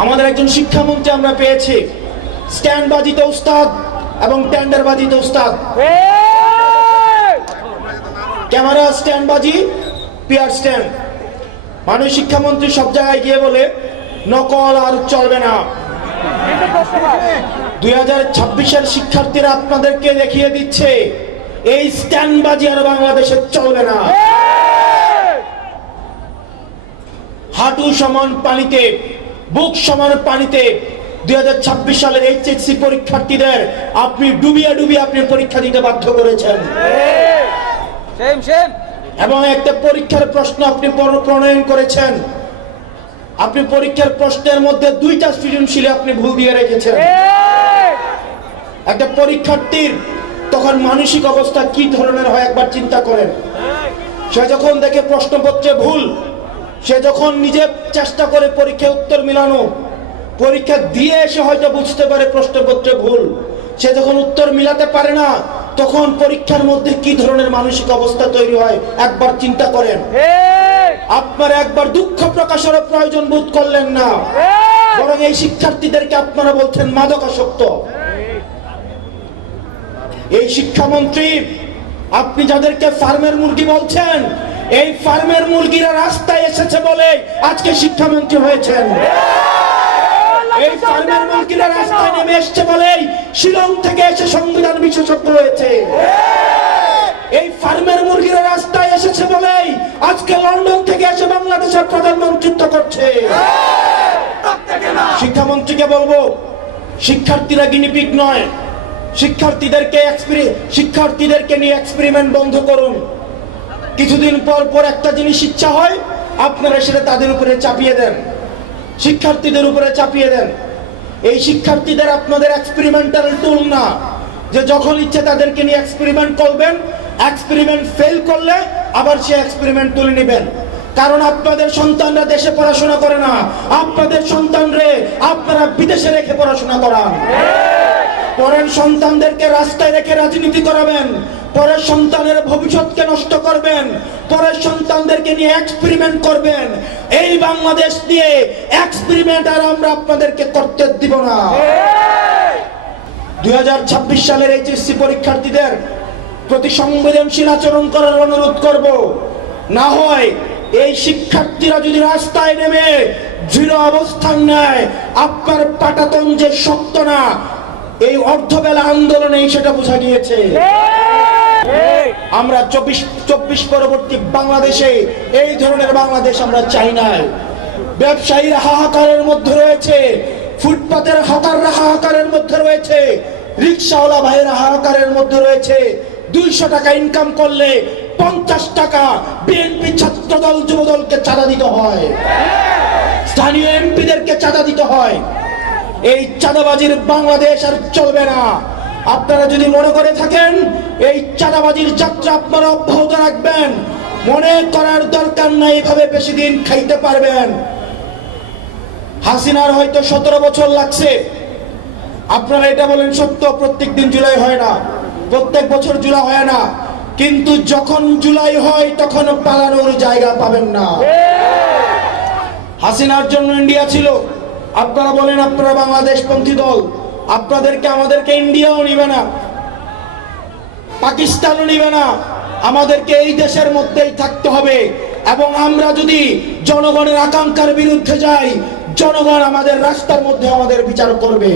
আমাদের একজন শিক্ষামন্ত্রী আমরা পেয়েছি, স্ট্যান্ডবাজিতে উস্তাদ এবং টেন্ডারবাজিতে উস্তাদ। ক্যামেরা স্ট্যান্ডবাজি, পিয়ার স্ট্যান্ড। মাননীয় শিক্ষামন্ত্রী সব জায়গায় গিয়ে বলে নকল আর চলবে না। 2026-এর শিক্ষার্থীরা আপনাদেরকে দেখিয়ে দিচ্ছে এই স্ট্যান্ডবাজি আর বাংলাদেশে চলবে না। হাঁটু সমান পানিতে, বুক সমান পানিতে 2026 সালের এইচএসসি পরীক্ষার্থীদের আপনি ডুবিয়ে ডুবিয়ে আপনি পরীক্ষা দিতে বাধ্য করেছেন। এবং একটা পরীক্ষার প্রশ্ন আপনি প্রণয়ন করেছেন, আপনি পরীক্ষার প্রশ্নের মধ্যে 2টা সৃজনশীলে আপনি ভুল দিয়ে রেখেছেন। একটা পরীক্ষার্থীর তখন মানসিক অবস্থা কি ধরনের হয় একবার চিন্তা করেন। সে যখন দেখে প্রশ্নপত্রে ভুল, সে যখন নিজে চেষ্টা করে পরীক্ষায় উত্তর মিলানো, পরীক্ষা দিয়ে এসে হয়তো বুঝতে পারে প্রশ্নপত্রে ভুল, সে যখন উত্তর মিলাতে পারে না, তখন পরীক্ষার মধ্যে কি ধরনের মানসিক অবস্থা তৈরি হয় একবার চিন্তা করেন। আপনারা একবার দুঃখ প্রকাশের প্রয়োজন বোধ করলেন না, বরং এই শিক্ষার্থীদেরকে আপনারা বলছেন মাদকাসক্ত। এই শিক্ষামন্ত্রী, আপনি যাদেরকে ফার্মের মুরগি বলছেন, এই ফার্মের মুরগিরা রাস্তায় এসেছে বলে আজকে শিক্ষামন্ত্রী হয়েছেন। এই ফার্মের মুরগিরা রাস্তায় নেমে এসেছে বলেই শিলং থেকে এসে সংবিধান বিশেষজ্ঞ হয়েছে। এই ফার্মের মুরগিরা রাস্তায় এসেছে বলেই আজকে লন্ডন থেকে এসে বাংলাদেশের প্রধানমন্ত্রিত্ব করছে। শিক্ষামন্ত্রীকে বলবো, শিক্ষার্থীরা গিনিপিগ নয়, শিক্ষার্থীদেরকে নিয়ে এক্সপেরিমেন্ট বন্ধ করুন। কিছুদিন পর পর একটা জিনিস ইচ্ছা হয়, আপনারা সেটা তাদের উপরে চাপিয়ে দেন, শিক্ষার্থীদের উপরে চাপিয়ে দেন। এই শিক্ষার্থীদের আপনাদের এক্সপেরিমেন্টাল টুল না, যে যখন ইচ্ছে তাদেরকে নিয়ে এক্সপেরিমেন্ট করবেন, এক্সপেরিমেন্ট ফেল করলে আবার সে এক্সপেরিমেন্ট তুলে নেবেন। কারণ আপনাদের সন্তানরা দেশে পড়াশোনা করে না, আপনাদের সন্তানরে আপনারা বিদেশে রেখে পড়াশোনা করান। পরের সন্তানদেরকে রাস্তায় রেখে রাজনীতি করাবেন, পরের সন্তানের ভবিষ্যৎকে নষ্ট করবেন, পরের সন্তানদেরকে নিয়ে এক্সপেরিমেন্ট করবেন। এই বাংলাদেশ নিয়ে এক্সপেরিমেন্ট আর আমরা আপনাদেরকে করতে দিব না। 2026 সালের এইচএসসি পরীক্ষার্থীদের প্রতি সংবেদনশীল আচরণ করার অনুরোধ করব। না হয় এই শিক্ষার্থীরা যদি রাস্তায় নেমে দৃঢ় অবস্থান নেয়, আপনার পাটাতন যে শক্ত না, এই অর্ধবেলা আন্দোলনে সেটা বোঝা গিয়েছে। আমরা 24 পরবর্তী বাংলাদেশে এই ধরনের বাংলাদেশ আমরা চাই না। ব্যবসায়ীরা হাহাকারের মধ্যে রয়েছে, ফুটপাতের হকাররা হাহাকারের মধ্যে রয়েছে, রিক্সাওয়ালা ভাইয়েরা হাহাকারের মধ্যে রয়েছে। 200 টাকা ইনকাম করলে 50 টাকা বিএনপি ছাত্রদল যুবদলকে চাঁদা দিতে হয়, স্থানীয় এমপিদেরকে চাঁদা দিতে হয়। এই চাঁদাবাজির বাংলাদেশ আর চলবে না। আপনারা যদি মনে করে থাকেন এই চাঁদাবাজির যাত্রা আপনারা অব্যাহত রাখবেন, মনে করার দরকার নাই এভাবে বেশি দিন খাইতে পারবেন। হাসিনার হয়তো 17 বছর লাগছে। আপনারা এটা বলেন সত্য, প্রত্যেক দিন জুলাই হয় না, প্রত্যেক বছর জুলাই হয় না, কিন্তু যখন জুলাই হয় তখন পালানোর জায়গা পাবেন না। হাসিনার জন্য ইন্ডিয়া ছিল, আপনারা বলেন আপনারা বাংলাদেশ পন্থী দল, আপনাদেরকে আমাদেরকে ইন্ডিয়াও নিবে না, পাকিস্তানও নিবে না, আমাদেরকে এই দেশের মধ্যেই থাকতে হবে। এবং আমরা যদি জনগণের আকাঙ্ক্ষার বিরুদ্ধে যাই, জনগণ আমাদের রাস্তার মধ্যে আমাদের বিচার করবে।